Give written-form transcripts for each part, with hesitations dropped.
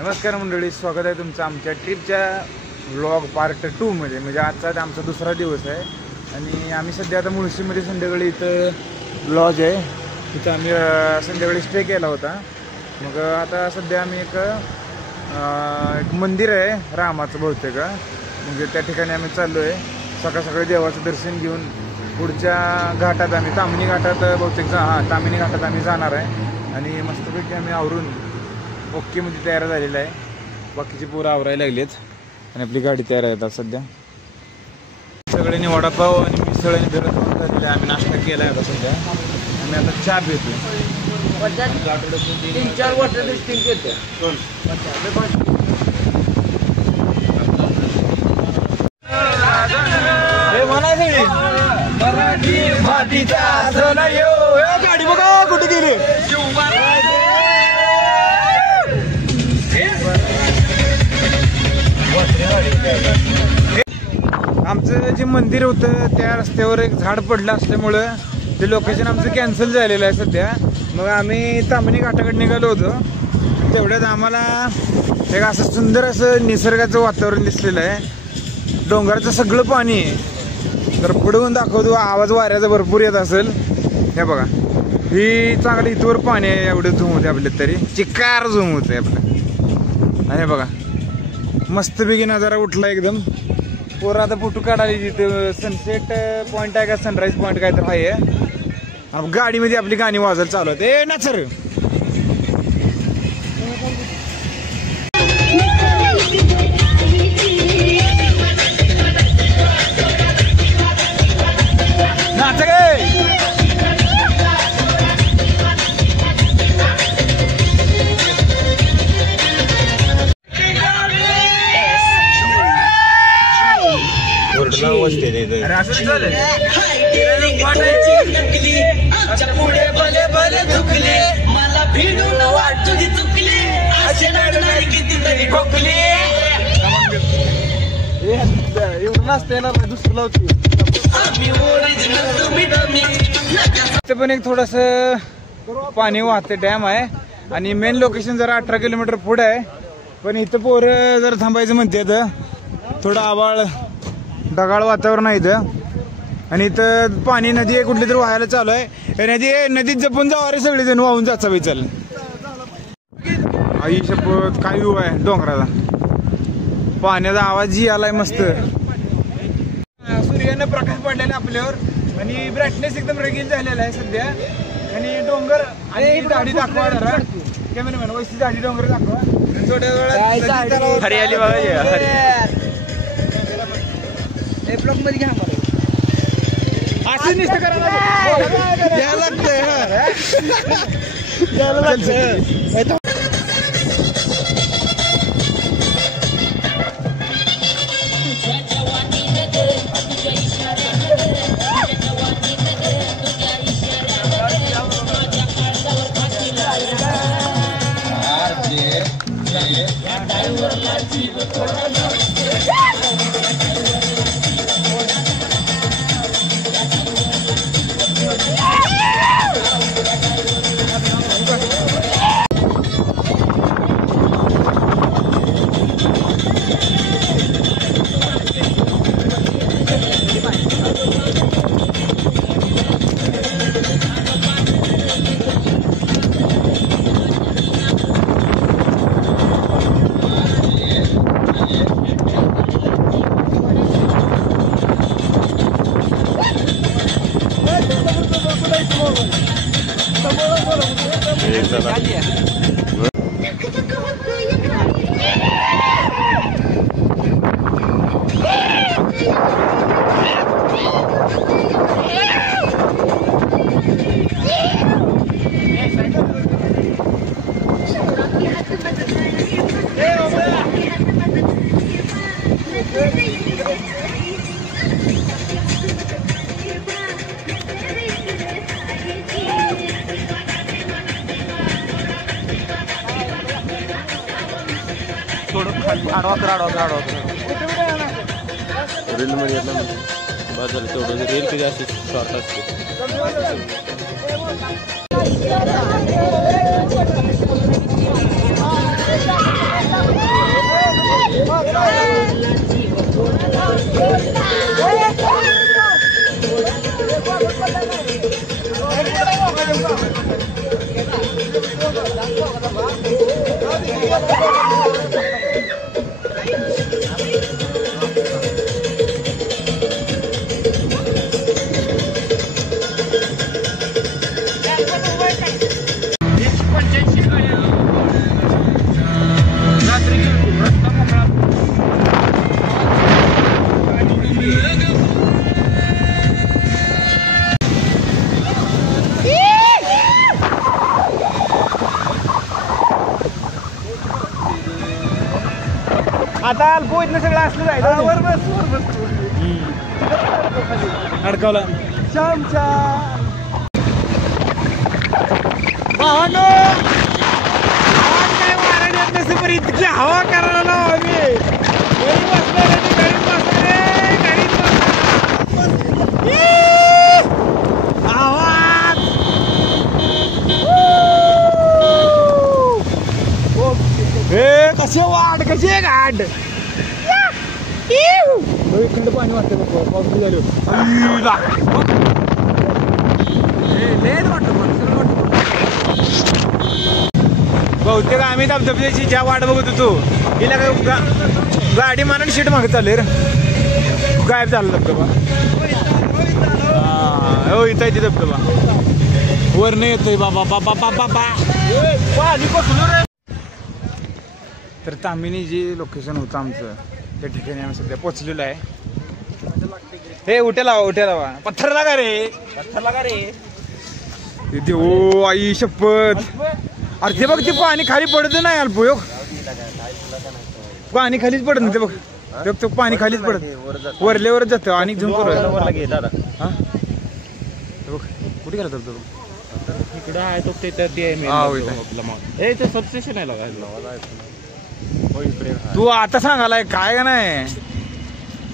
नमस्कार मंडळी, स्वागत आहे तुमचं आमच्या ट्रिपच्या व्लॉग पार्ट 2 मध्ये. म्हणजे आजचा आमचा दुसरा दिवस आहे आणि आम्ही सध्या आता मुळशीमध्ये संध्याकाळी इथं लॉज आहे, तिथं आम्ही संध्याकाळी स्टे केला होता. मग आता सध्या आम्ही एक मंदिर आहे रामाचं बहुतेक, म्हणजे त्या ठिकाणी आम्ही चाललो आहे. सकाळ सकाळी देवाचं दर्शन घेऊन पुढच्या घाटात आम्ही तामिनी घाटात बहुतेक तामिनी घाटात आम्ही जाणार आहे. आणि मस्तपैकी आम्ही आवरून ओके मध्ये तयार झालेला आहे. बाकीची पोरं आवरायला लागलेत आणि आपली गाडी तयार आहे आता सध्या. सगळ्यांनी वडापाव आणि मिसळ आणि बिरत झालेले. आम्ही नाश्ता केला आहे आता सध्या. आम्ही आता चहा पितो. 3-4 वॉटर डिस्टिंग केले. गाडी बघा कुठे गेली. आमचं जे मंदिर होतं त्या रस्त्यावर एक झाड पडलं असल्यामुळं ते लोकेशन आमचं कॅन्सल झालेलं आहे सध्या. मग आम्ही तामिनी घाटाकडे निघालो होतो. तेवढ्यात आम्हाला एक असं सुंदर असं निसर्गाचं वातावरण दिसलेलं आहे. डोंगराचं सगळं पाणी तर पुढून दाखवतो. आवाज वाऱ्याचा भरपूर येत असेल. हे बघा, ही चांगलं इथवर पाणी आहे. एवढं झूम होते आपल्या, तरी चिक्कार झूम होते आपलं. आणि बघा मस्तपैकी नजारा उठला एकदम. पोरं आता फोटो काढायला तिथे सनसेट पॉईंट आहे का सनराईज पॉईंट काय तर आहे. गाडीमध्ये आपली गाणी वाजायला चालू होते. ए नाचर नाच गे. पण एक थोडस पाणी वाहते डॅम आहे आणि मेन लोकेशन जरा 18 किलोमीटर पुढे आहे. पण इथं पोरं जर थांबायचं म्हणते तर थोडं आवाळ ढगाळ वातावरण आहे इथं. आणि इथं पाणी नदी आहे कुठली तरी व्हायला चालू आहे. नदीत जपून जावा रे सगळेजण, वाहून जायचा बाई. चाल आई शपथ, काय व्ह्यू आहे डोंगराला. पाण्याचा आवाज जी आलाय मस्त. सूर्यानं प्रकाश पडलेला आपल्यावर आणि ब्राईटनेस एकदम रगील झालेला आहे सध्या. आणि डोंगर आणि झाडी दाखवा जरा कॅमेरामॅन, वैसी झाडी डोंगर दाखवा. थोड्या वेळात हरियाली बघा. ब्लॉक मध्ये घ्या मला. असं निष्ठ करायला लागतं. रील मध्ये येतला बाजार तेवढं रील किती असते शॉर्ट असते. आता अल्पो इथनं सगळं असलं जायचं वर बस अडकवला श्यामच्या भावानो काय वारा देत नसे पण इतकी हवा करायला लावा आम्ही घरी बसणार घरीच बसणार घरीच बसणार आवाज हे कसे वाट कसे घाट इकडं पाणी वाटतं पाऊस झालं बहुतेक आम्ही धबधब्याची ज्या वाट बघत होतो हिला काय गाडी मारून शीट मागत चालले रे गायब झाला धबधबा हो इथं आहे धबधबा वर नाही येतोय बाबा बाबा बाबा बाबा. तर तामिनी जे लोकेशन होतं आमचं त्या ठिकाणी आम्ही सध्या पोचलेलो आहे. हे उठे लावा पत्थर लागा रे इथे ओ आई शपथ अरे ते बघ ते पाणी खाली पडत नाही अल्पयोग पाणी खालीच पडत नाही ते बघ तो पाणी खालीच पडत वरल्यावरच जातं आणि झुम करू हा बघ कुठे गेला तर इकडं आहे तो ते सबस्टेशन आहे लागा तू आता सांगालाय काय का नाही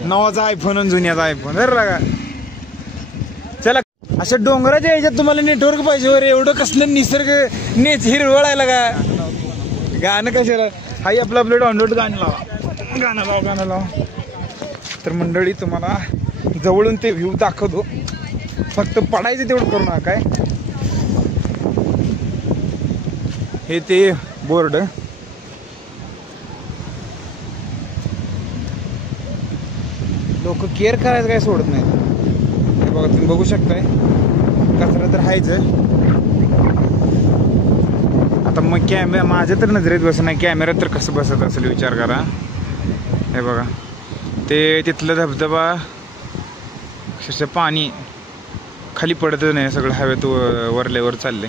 नवाचा आयफोन जुन्याचा आयफोन जर लागा चला अशा डोंगराच्या ह्याच्यात तुम्हाला नेटवर्क पाहिजे वर एवढं कसलं निसर्ग हिरवळ आहे का गाणं कशाला हाई आपलं डाउनलोड गाणं लावा तर मंडळी तुम्हाला जवळून ते व्ह्यू दाखवतो फक्त पडायचं तेवढं करू नका काय हे ते बोर्ड लोक केअर करायचं काय सोडत नाही हे बघा तुम्ही बघू शकताय कचरा तर हायचं आता मग कॅमेरा माझ्या तर नजरेत बसत नाही कॅमेऱ्यात तर कसं बसत असेल विचार करा. हे बघा ते तिथलं धबधबा अक्षरशः पाणी खाली पडतच नाही सगळं हवेत वरल्यावर चालले.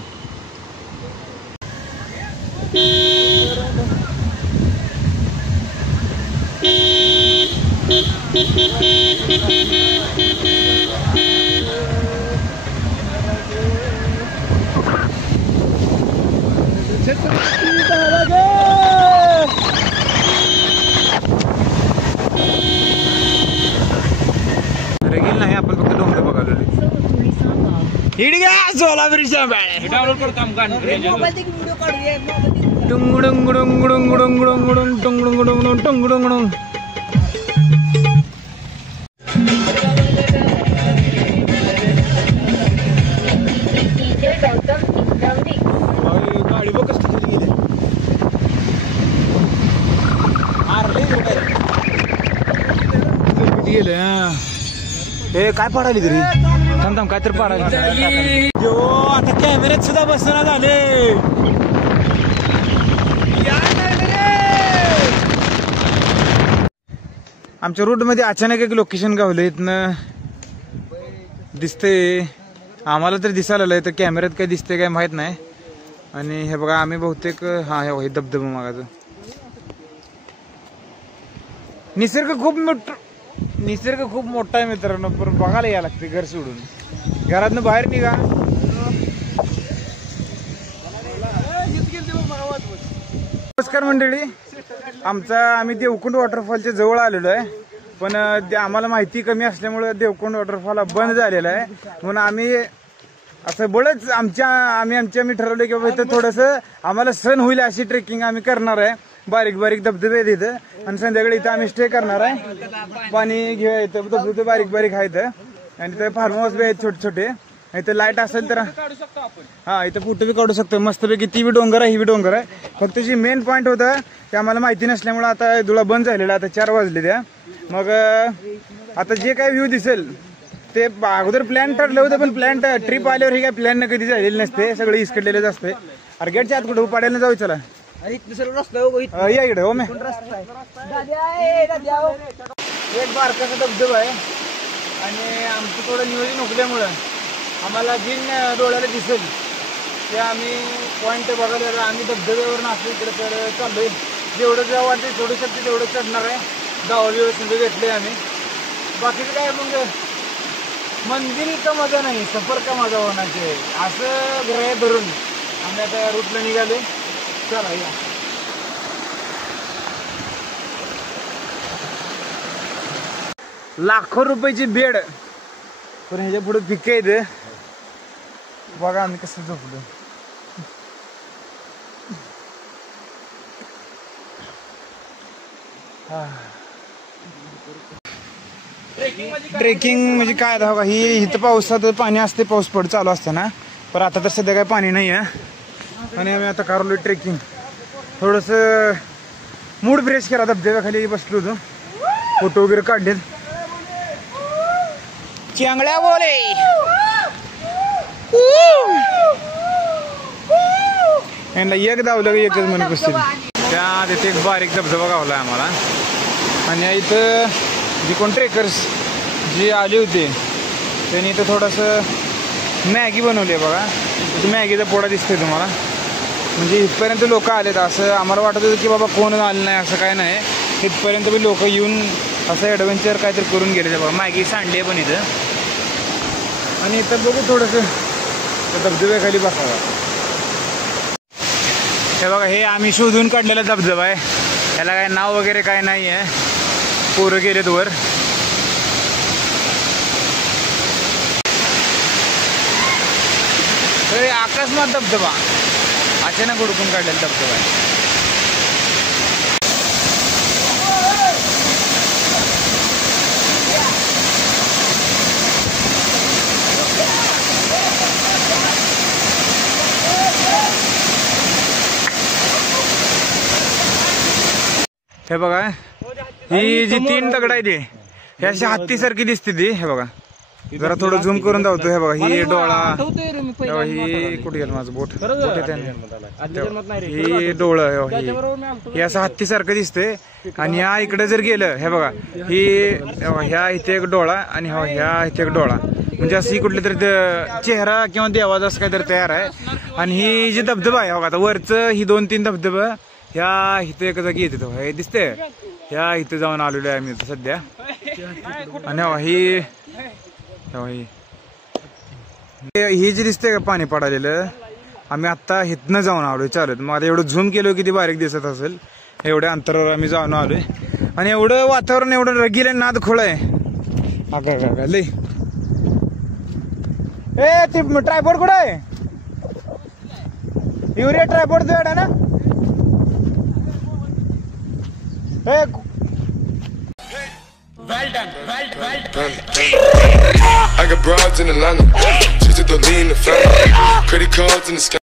रेगील नाही आपण फक्त डोंगर बघायला सोलापूरच्या डाउनलोड करतो गाडी बघ कसली गेली गेले हे काय पडाली तरी थांब काय तर पडाली जो आता कॅमेऱ्यात सुद्धा बसना झाले. आमच्या रूट मध्ये अचानक एक लोकेशन गावलं इथनं दिसतंय आम्हाला तर दिसायला तर कॅमेऱ्यात काय दिसतंय काय माहित नाही. आणि हे बघा आम्ही बहुतेक हा हे धबधबा मागायचं निसर्ग खूप मोठा आहे मित्रांनो पण बघायला यायला लागते घर सोडून घरातनं बाहेर निघा. नमस्कार मंडळी आम्ही देवकुंड वॉटरफॉलच्या जवळ आलेलो आहे पण आम्हाला माहिती कमी असल्यामुळे देवकुंड वॉटरफॉल बंद झालेला आहे म्हणून आम्ही असं बळच आम्ही ठरवलं की बाबा इथं थोडंसं आम्हाला सण होईल अशी ट्रेकिंग आम्ही करणार आहे. बारीक बारीक धबधबे आहेत इथं आणि संध्याकाळी इथं आम्ही स्टे करणार आहे. पाणी घेऊया इथं धबधबे बारीक बारीक आहेत आणि इथं फार्म हाऊस बी आहेत छोटे छोटे. इथं लाईट असेल तर हा इथं फोटो बी काढू शकतो मस्तपैकी. ती बी डोंगर आहे ही बी डोंगर आहे. फक्त जी मेन पॉईंट होतं ते आम्हाला माहिती नसल्यामुळे आता धुळा बंद झालेला आता 4 वाजले त्या. मग आता जे काय व्ह्यू दिसेल ते अगोदर प्लॅन ठरलं होतं पण प्लॅन ट्रिप आल्यावर हे काय प्लॅन कधी झालेलं नसते सगळे इसकडलेलेच असते. अरे गेटच्या आत कुठं उपाडायला जाऊ चला या इकडे हो मी एक बारकाचा धबधबा आहे आणि आमचं थोडं नियोजन हुकल्यामुळं आम्हाला जे डोळ्याला दिसेल ते आम्ही पॉईंट बघायला आम्ही धबधब्यावर असलो इकडे तर चाललोय. जेवढं जेव्हा ते सोडू शकते तेवढं चढणार आहे. 10 दिवस म्हणजे भेटले आम्ही. बाकीचं काय मग मंदिर का मजा नाही, सफर का मजा होण्याची आहे असं ग्रह धरून आम्ही आता रूटला निघाले. चला या. लाखो रुपयाची बेड पण ह्याच्या पुढे पिके येते. बघा आम्ही कसं झोपलो. ट्रेकिंग म्हणजे काय आता बघा, ही इथं पावसात पाणी असते, पाऊस चालू असतं ना, पण आता तर सध्या काय पाणी नाही आहे. आणि आम्ही आता करलो ट्रेकिंग. थोडंसं मूड फ्रेश केला, धबधब्याखाली बसलो होतो, फोटो वगैरे काढलेत. चांगल्या बोले एक धावलं की एकच म्हणत बसतील. त्या तिथे एक बारीक धबधबा गावला आम्हाला. आणि इथं जे कोण ट्रेकर्स जे आले होते त्यांनी इथं थोडंसं मॅगी बनवली आहे बघा. इथं मॅगीचा पोळा दिसतोय तुम्हाला. म्हणजे इथपर्यंत लोक आलेत. असं आम्हाला वाटत होतं की बाबा कोण आलं नाही, असं काय नाही. इथपर्यंत बी लोक येऊन असं ॲडव्हेंचर काहीतरी करून गेले बघा. मॅगी सांडली आहे पण इथं. आणि इथं बघू थोडंसं धबधब्याखाली बघावा. हे बघा, हे आम्ही शोधून काढलेला धबधबा आहे. याला काय नाव वगैरे काय नाही आहे. पोरं गेलेत वर. तर अकस्मात धबधबा, अचानक हुडकून काढलेला धबधबा आहे. हे बघा, ही जी 3 दगड आहे ती हे अशी हत्तीसारखी दिसते ती. हे बघा, जरा थोडं झूम करून धावतो. हे बघा, ही डोळा, ही कुठे गेलं माझं बोट, ही डोळं, ही असं हत्तीसारखं दिसते. आणि ह्या इकडे जर गेलं, हे बघा, ही ह्या इथे एक डोळा आणि ह्या इथे एक डोळा, म्हणजे असं ही कुठली तरी चेहरा किंवा देवाचा असं काहीतरी तयार आहे. आणि ही जी धबधबा आहे बघा, आता वरचं ही 2-3 धबधबा ह्या इथे एक जागी येते. हे दिसते, ह्या इथे जाऊन आलेलो आहे आम्ही सध्या. आणि ही जी दिसते का पाणी पडालेलं, आम्ही आत्ता इथनं जाऊन आलोय चालत. मग आता एवढं झूम केलं किती बारीक दिसत असेल. एवढ्या अंतरावर आम्ही जाऊन आलोय. आणि एवढं वातावरण एवढं रगील आहे, नाद खोळ आहे. लय ए ते ट्रायपॉड कुठं आहे? युरिया ट्रायपॉड तुझ्याकडे ना? Well done. I got broads in Atlanta, just to lean the family, credit cards in the sky.